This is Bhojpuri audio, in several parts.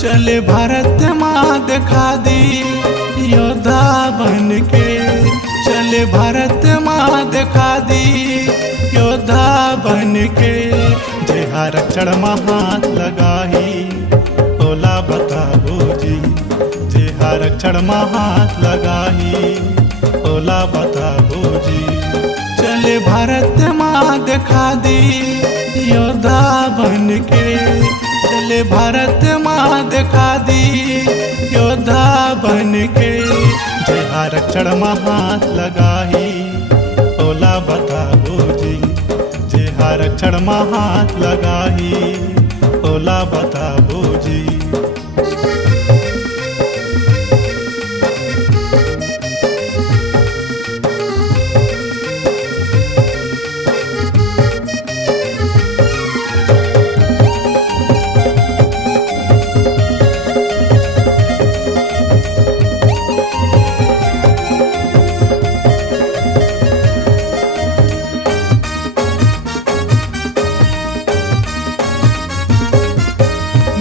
चले भारत माँ दिखा दी योद्धा बन के, चले भारत माँ दिखा दी योद्धा बन के। जे आरक्षण में हाथ लगाही ओला बताओ जी, जे आरक्षण में हाथ लगाही ओला बताओ जी। चले भारत माँ दिखा दी योद्धा बन के, चले भारत माँ दिखा दी योद्धा बन के। जे आरक्षण में हाथ लगाही ओला बताओ जी, जे आरक्षण में हाथ लगाही ओला बताओ जी।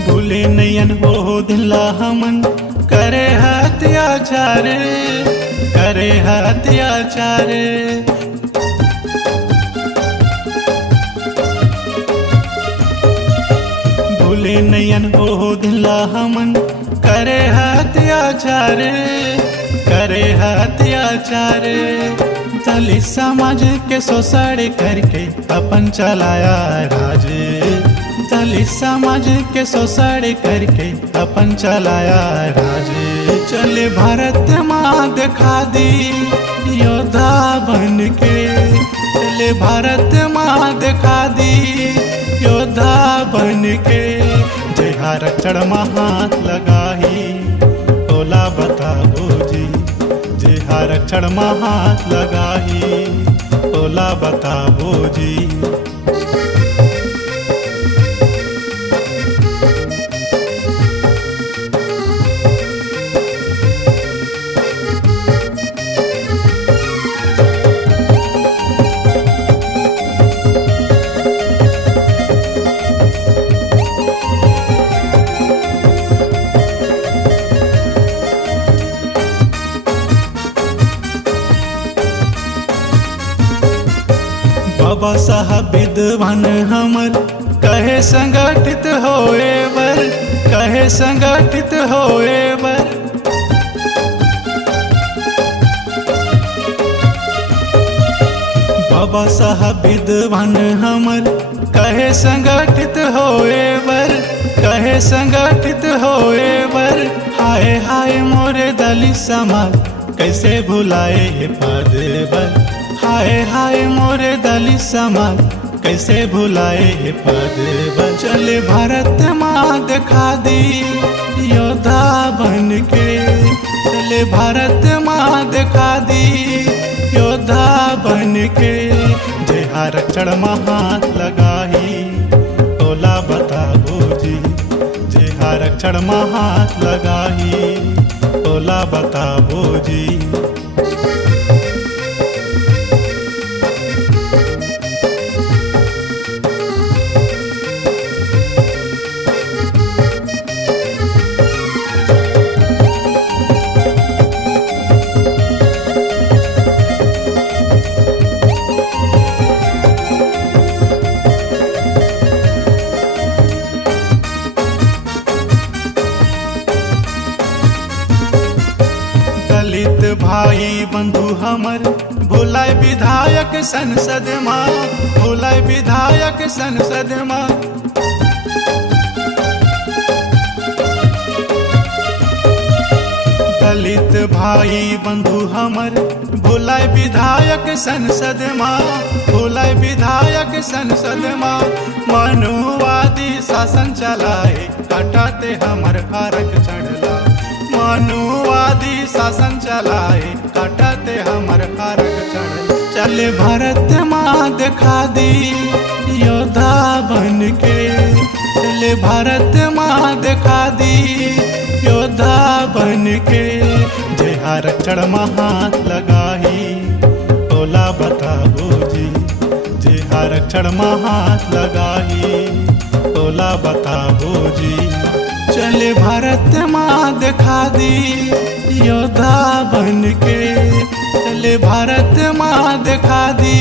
भूले नयन हो दिला हमन करे अत्याचार, करे अत्याचार। भूले नयन हो दिला हमन करे अत्याचार, करे अत्याचार। दलित समाज के शोषण करके अपन चलाया राज, दलित समाज के शोषण करके अपन चलाया राज। चले भारत माँ दिखा दी योद्धा बन के, चले भारत माँ दिखा दी योद्धा बन के। जे आरक्षण में हाथ लगाही ओला बताओ जी, जे आरक्षण में हाथ लगाही ओला बताओ जी। बाबा साहब विद्वान हमर कहे संगठित होए बर, कहे संगठित होए बर। बाबा साहब विद्वान हमर कहे संगठित होए बर, कहे संगठित होए बर। हाय हाय मोरे दलित समाज कैसे भुलाए ये पद बर, हाय हाय मोरे दलित समाज कैसे भुलाए ये पद बर। चले भारत माँ दिखा दी योद्धा बन के, चले भारत माँ दिखा दी योद्धा बन के। जे आरक्षण में हाथ लगाही ओला बताओ जी, जे आरक्षण में हाथ लगाही ओला बताओ जी। दलित भाई बंधु हमर भुलाए विधायक संसद माँ, भुलाए विधायक संसद माँ। दलित भाई बंधु हमर भुलाए विधायक संसद माँ, भुलाए विधायक संसद माँ। मनुवादी शासन चलाए हटाते हमर आरक्षण ला, मनुवादी शासन चलाए काटते हमर आरक्षण। चले भारत माँ दिखा दी योद्धा बन के, चले भारत माँ दिखा दी योद्धा बन के। जे आरक्षण में हाथ लगाही ओला बताओ जी, जे आरक्षण में हाथ लगाही ओला बताओ जी। चले भारत माँ दिखा दी योद्धा बन के, चले भारत माँ दिखा दी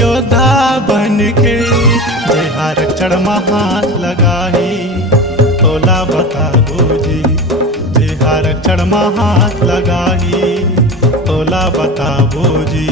योद्धा बन के। जे आरक्षण में हाथ लगाही ओला बताओ जी, जे आरक्षण में हाथ लगाही ओला बताओ जी।